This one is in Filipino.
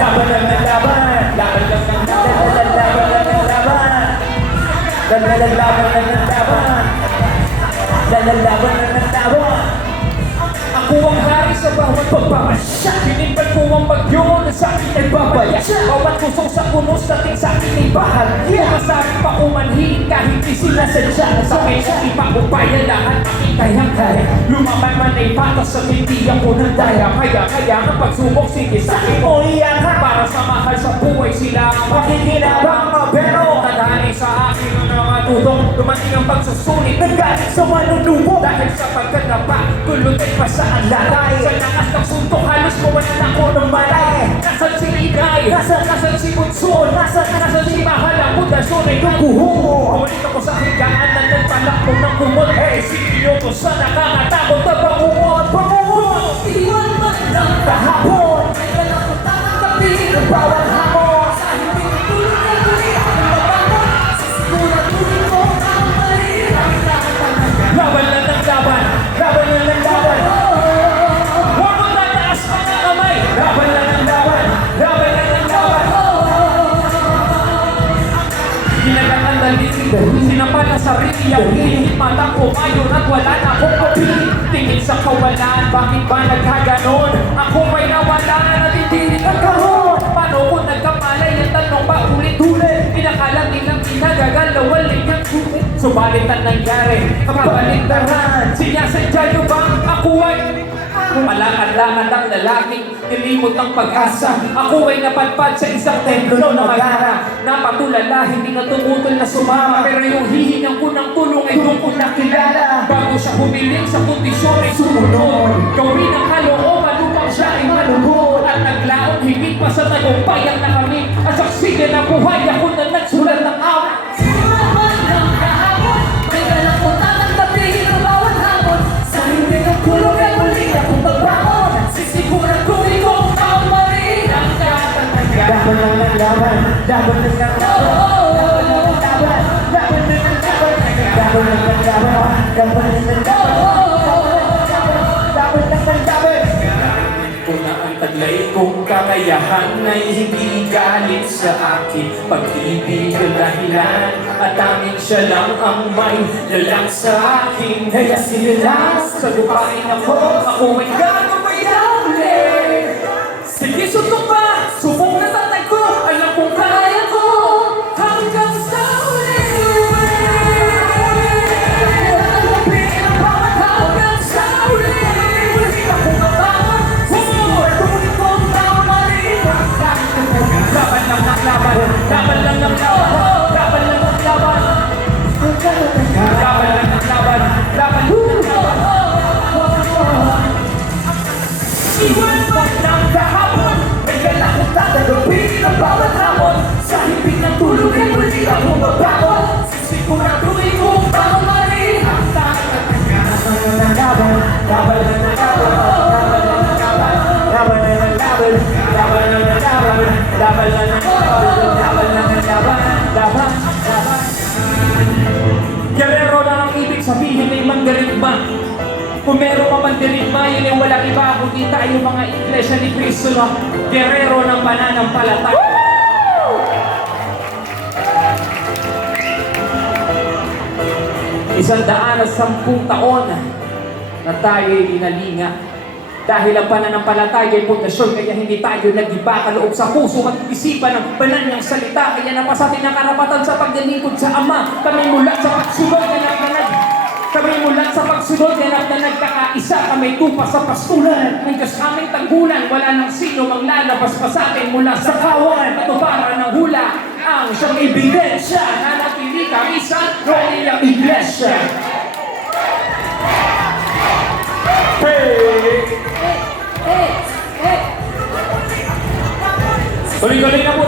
Laban lang ng laban. Laban lang ng laban. Laban lang ng laban. Laban lang ng laban. Lalaban lang ng laban. Ako ang hari sa bawat pagpamasya. Pinipad ko ang bagyo na sa akin ay babaya. Bawat kusong sa punos natin sa akin ay bahagya. Masabi pa umanhin kahit di sinasadya. Sa akin ay ipakupaya lahat aking kayang-kaya. Lumaban man ay patas sa tindihan ko ng daya. Kaya ang pagsubok sige sa akin o iyakan. Para sa mahal sa buhay sila makikinabang. Pero tadhani sa akin ang nakatutong. Dumating ang pagsusulit nagaling sa manunubo. Dahil sa pagkanapa kulutay pa sa alalay. Sa lakas ng suntok halos mawalan ako ng malay. Nasaan si Ligay? Nasaan si Bunso? Nasaan si Mahal? Ang pundasyon ay nakuho. Bumalik ako sa higaan na nagpalakbo ng kumot. Hey, sinyo ko sa nakakatakot na bangungot. Bangungot! Iwan man lang Kahapon may kalakutan ng tabi ng bawat hamon. sa hindi tulog na tuloy akong mabangon. Sisiguraduhin ko ang mahirap na talaga. Laban lang ng laban. Laban lang ng laban. Huwag mo tataas mga kamay. Laban lang ng laban. Laban lang ng laban. Ginagang ang daliri. Sinapan ang sarili. Ang hihit mata ko ngayon at wala na akong kapili. Tingin sa kawalan. Bakit ba nagkaganon? Ako may nawala na natitinig ang kahon. Paano ko nagkamalay? Ang tanong ba ulit-ulit? Pinakalang nilang pinagagalawaling ang sulit. Subalit ang nangyari, kapabaligtaran. Sinasadya nyo bang ako ay malakad-lakad ang lalaking nilimot ang pag-asa. Ako ay napadpad sa isang templo na magara. Napatulala, hindi na tumutol na sumama. Pero yung hihingang ko ng tulong ay doon ko nakilala. Bago siya humiling sa kondisyon ay sumunod. Gawin ang kalooban upang siya ay malubod. At naglaot higit pa sa tagumpay ang nakamit. At saksigan na buhay ako na nagsulat ng awit. Iwan man lang kahapon may kalakutan ng tabi ng bawat hamon. Sa hindi ng kulog ay muli akong magbangon. Sisiguraduhin ko ang mahirap na talaga. Laban lang ng laban. Laban lang ng laban. Laban lang ng laban. Laban lang ng laban. Laban lang ng laban. Laban lang ng laban. Laban lang ng laban. Kung na ang taglay kong kakayahan ay hindi galit sa akin. Pag-ibig ang dahilan at tanging siya lang ang may lalang sa akin. Kaya sila sa lupain ako, ako ay gagabayan. Sige, suntok pa! Subok na tatay ko! Alam kong kaya ko! Hanggang sa huli! Hanggang sa huli! Hindi ako mabangon! Siguraduhin ko ang mahirap na talaga. Laban lang ng laban! Laban lang ng laban! Laban lang ng laban! Laban lang ng laban! Laban lang ng laban! Iwan man lang kahapon may kalakutan na gawin ang bawat hamon. Sa hibig ng tulog ay muli akong mabangon. Sisiguraduhin ko ang mahirap na talaga. Laban lang ng laban. Laban lang ng laban. Laban lang ng laban. Laban lang ng laban. Laban lang ng laban. Laban lang ng laban. Laban. Laban. Guerrero na ang ibig sabihin ay manggarigma. Kung meron ka man dirigma, yun ay walang iba kundi tayo mga iglesia ni Cristo na guerrero ng pananampalataya. Woo! 110 taon na tayo'y linalinga. Dahil ang pananampalataya ay pundasyon, kaya hindi tayo nag-iba kaloob sa puso at isipan ng banal niyang salita. Kaya napasatin ang karapatan sa paglilingkod sa Ama. Kami mula sa pagsunod Kami mula sa pagsunod ganap na nagkakaisa. Kami tupa sa pastulan. Hanggang sa aming tanggulan, wala nang sino maglalabas pa sa atin mula sa kawan. Katuparan ng hula ang siyang ebidensya na natili kami sa kanilang iglesia. Hey! Hey! Galing-galing na po